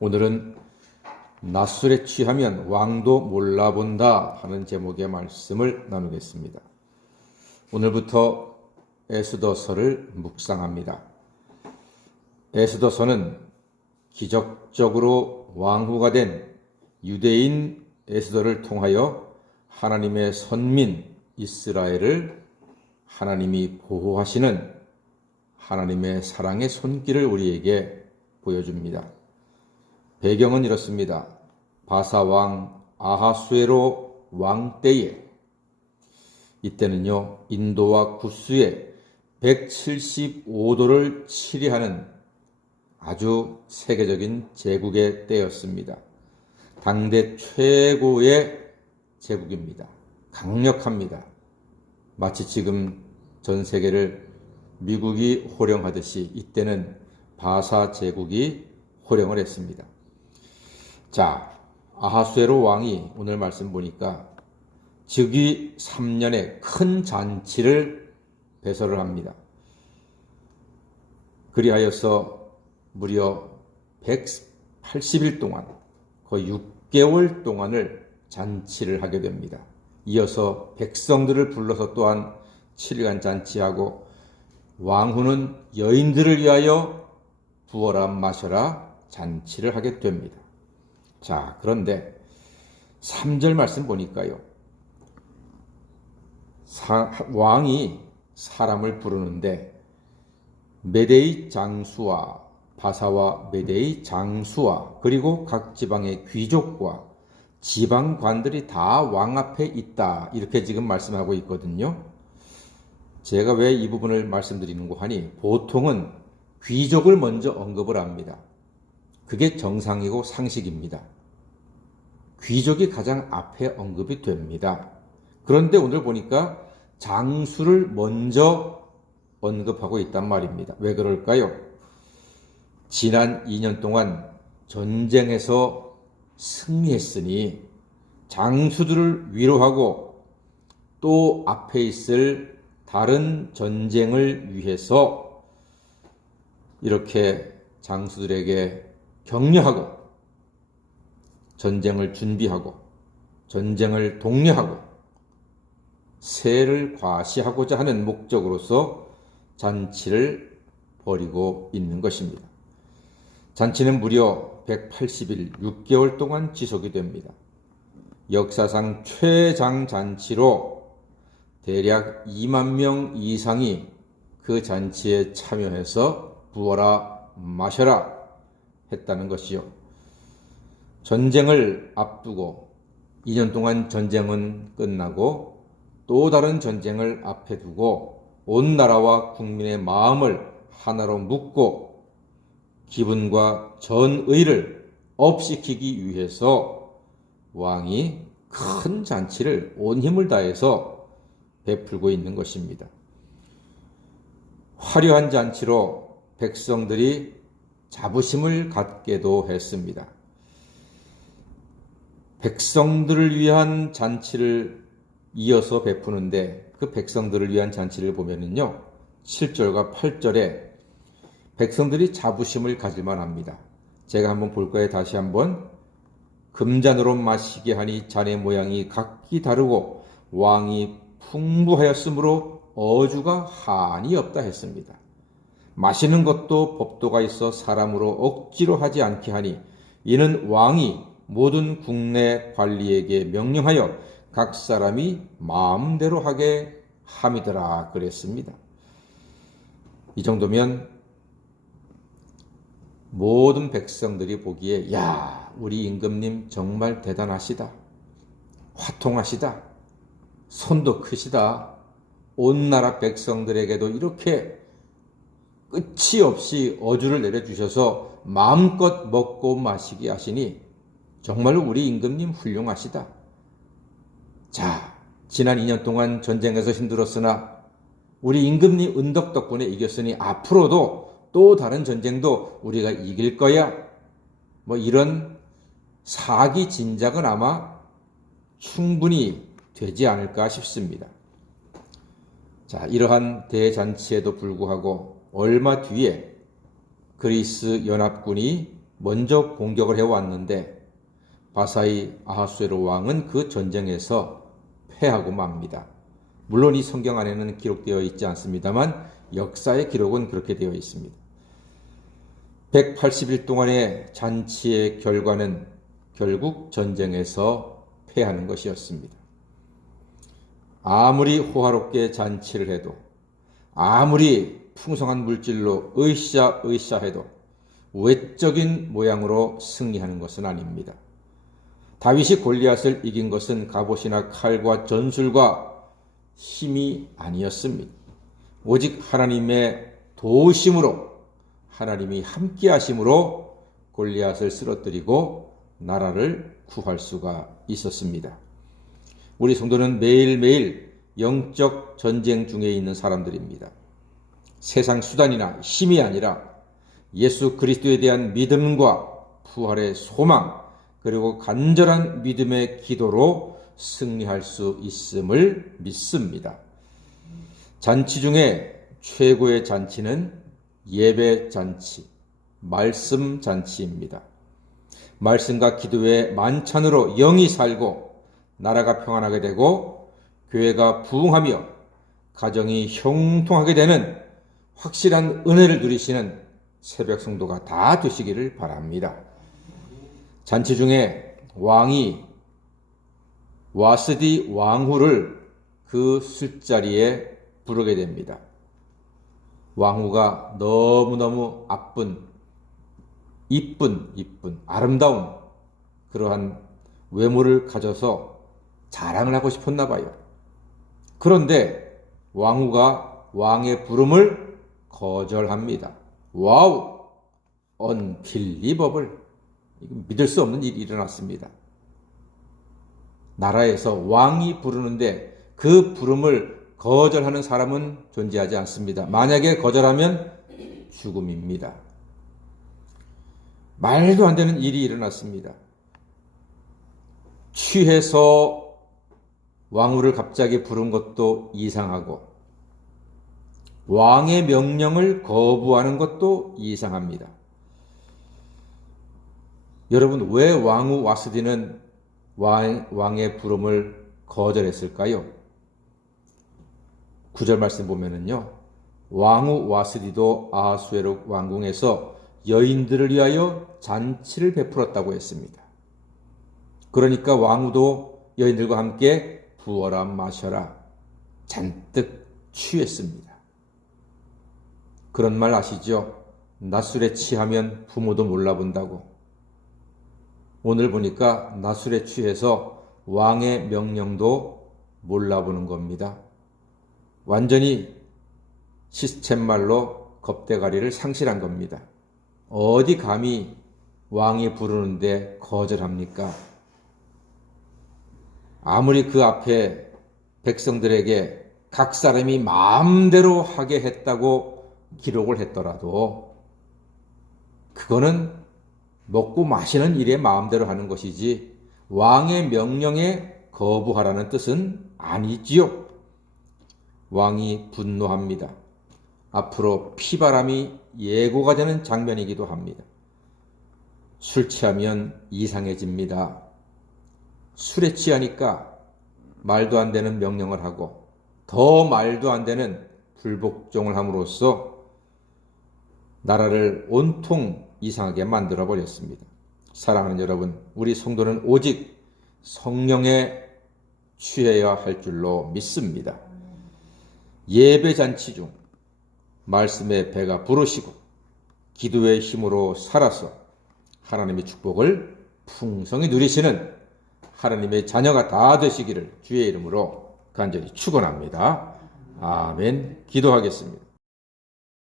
오늘은 낮술에 취하면 왕도 몰라본다 하는 제목의 말씀을 나누겠습니다. 오늘부터 에스더서를 묵상합니다. 에스더서는 기적적으로 왕후가 된 유대인 에스더를 통하여 하나님의 선민 이스라엘을 하나님이 보호하시는 하나님의 사랑의 손길을 우리에게 보여줍니다. 배경은 이렇습니다. 바사왕 아하수에로 왕 때에, 이때는요 인도와 구스에 175도를 치리하는 아주 세계적인 제국의 때였습니다. 당대 최고의 제국입니다. 강력합니다. 마치 지금 전 세계를 미국이 호령하듯이 이때는 바사 제국이 호령을 했습니다. 자, 아하수에로 왕이 오늘 말씀 보니까 즉위 3년에 큰 잔치를 배설을 합니다. 그리하여서 무려 180일 동안 거의 6개월 동안을 잔치를 하게 됩니다. 이어서 백성들을 불러서 또한 7일간 잔치하고 왕후는 여인들을 위하여 부어라 마셔라 잔치를 하게 됩니다. 자, 그런데 3절 말씀 보니까요. 왕이 사람을 부르는데 메대의 장수와 바사와 메대의 장수와 그리고 각 지방의 귀족과 지방관들이 다 왕 앞에 있다. 이렇게 지금 말씀하고 있거든요. 제가 왜 이 부분을 말씀드리는고 하니 보통은 귀족을 먼저 언급을 합니다. 그게 정상이고 상식입니다. 귀족이 가장 앞에 언급이 됩니다. 그런데 오늘 보니까 장수를 먼저 언급하고 있단 말입니다. 왜 그럴까요? 지난 2년 동안 전쟁에서 승리했으니 장수들을 위로하고 또 앞에 있을 다른 전쟁을 위해서 이렇게 장수들에게 격려하고 전쟁을 준비하고 전쟁을 독려하고 세를 과시하고자 하는 목적으로서 잔치를 벌이고 있는 것입니다. 잔치는 무려 180일 6개월 동안 지속이 됩니다. 역사상 최장잔치로 대략 2만 명 이상이 그 잔치에 참여해서 부어라 마셔라 했다는 것이요. 전쟁을 앞두고 2년 동안 전쟁은 끝나고 또 다른 전쟁을 앞에 두고 온 나라와 국민의 마음을 하나로 묶고 기분과 전의를 업시키기 위해서 왕이 큰 잔치를 온 힘을 다해서 베풀고 있는 것입니다. 화려한 잔치로 백성들이 자부심을 갖게도 했습니다. 백성들을 위한 잔치를 이어서 베푸는데 그 백성들을 위한 잔치를 보면은요 7절과 8절에 백성들이 자부심을 가질만 합니다. 제가 한번 볼 거예요. 다시 한번. 금잔으로 마시게 하니 잔의 모양이 각기 다르고 왕이 풍부하였으므로 어주가 한이 없다 했습니다. 마시는 것도 법도가 있어 사람으로 억지로 하지 않게 하니 이는 왕이 모든 국내 관리에게 명령하여 각 사람이 마음대로 하게 함이더라 그랬습니다. 이 정도면 모든 백성들이 보기에 야, 우리 임금님 정말 대단하시다. 화통하시다. 손도 크시다. 온 나라 백성들에게도 이렇게 끝이 없이 어주를 내려주셔서 마음껏 먹고 마시게 하시니 정말로 우리 임금님 훌륭하시다. 자, 지난 2년 동안 전쟁에서 힘들었으나 우리 임금님 은덕 덕분에 이겼으니 앞으로도 또 다른 전쟁도 우리가 이길 거야. 뭐 이런 사기 진작은 아마 충분히 되지 않을까 싶습니다. 자, 이러한 대잔치에도 불구하고 얼마 뒤에 그리스 연합군이 먼저 공격을 해왔는데 바사이 아하수에로 왕은 그 전쟁에서 패하고 맙니다. 물론 이 성경 안에는 기록되어 있지 않습니다만 역사의 기록은 그렇게 되어 있습니다. 180일 동안의 잔치의 결과는 결국 전쟁에서 패하는 것이었습니다. 아무리 호화롭게 잔치를 해도, 아무리 풍성한 물질로 으쌰으쌰 해도 외적인 모양으로 승리하는 것은 아닙니다. 다윗이 골리앗을 이긴 것은 갑옷이나 칼과 전술과 힘이 아니었습니다. 오직 하나님의 도우심으로, 하나님이 함께 하심으로 골리앗을 쓰러뜨리고 나라를 구할 수가 있었습니다. 우리 성도는 매일매일 영적 전쟁 중에 있는 사람들입니다. 세상 수단이나 힘이 아니라 예수 그리스도에 대한 믿음과 부활의 소망, 그리고 간절한 믿음의 기도로 승리할 수 있음을 믿습니다. 잔치 중에 최고의 잔치는 예배 잔치, 말씀 잔치입니다. 말씀과 기도의 만찬으로 영이 살고 나라가 평안하게 되고 교회가 부흥하며 가정이 형통하게 되는 확실한 은혜를 누리시는 새벽 성도가 다 되시기를 바랍니다. 잔치 중에 왕이 와스디 왕후를 그 술자리에 부르게 됩니다. 왕후가 너무너무 이쁜 아름다운 그러한 외모를 가져서 자랑을 하고 싶었나 봐요. 그런데 왕후가 왕의 부름을 거절합니다. 와우! 언빌리버블! 믿을 수 없는 일이 일어났습니다. 나라에서 왕이 부르는데 그 부름을 거절하는 사람은 존재하지 않습니다. 만약에 거절하면 죽음입니다. 말도 안 되는 일이 일어났습니다. 취해서 왕후를 갑자기 부른 것도 이상하고 왕의 명령을 거부하는 것도 이상합니다. 여러분, 왜 왕후 와스디는 왕의 부름을 거절했을까요? 9절 말씀 보면은요, 왕후 와스디도 아하수에로 왕궁에서 여인들을 위하여 잔치를 베풀었다고 했습니다. 그러니까 왕후도 여인들과 함께 부어라 마셔라 잔뜩 취했습니다. 그런 말 아시죠? 낮술에 취하면 부모도 몰라본다고. 오늘 보니까 낮술에 취해서 왕의 명령도 몰라보는 겁니다. 완전히 시스템말로 겁대가리를 상실한 겁니다. 어디 감히 왕이 부르는데 거절합니까? 아무리 그 앞에 백성들에게 각 사람이 마음대로 하게 했다고 기록을 했더라도 그거는 먹고 마시는 일에 마음대로 하는 것이지 왕의 명령에 거부하라는 뜻은 아니지요. 왕이 분노합니다. 앞으로 피바람이 예고가 되는 장면이기도 합니다. 술 취하면 이상해집니다. 술에 취하니까 말도 안 되는 명령을 하고 더 말도 안 되는 불복종을 함으로써 나라를 온통 이상하게 만들어 버렸습니다. 사랑하는 여러분, 우리 성도는 오직 성령에 취해야 할 줄로 믿습니다. 예배잔치 중 말씀의 배가 부르시고 기도의 힘으로 살아서 하나님의 축복을 풍성히 누리시는 하나님의 자녀가 다 되시기를 주의 이름으로 간절히 축원합니다. 아멘. 기도하겠습니다.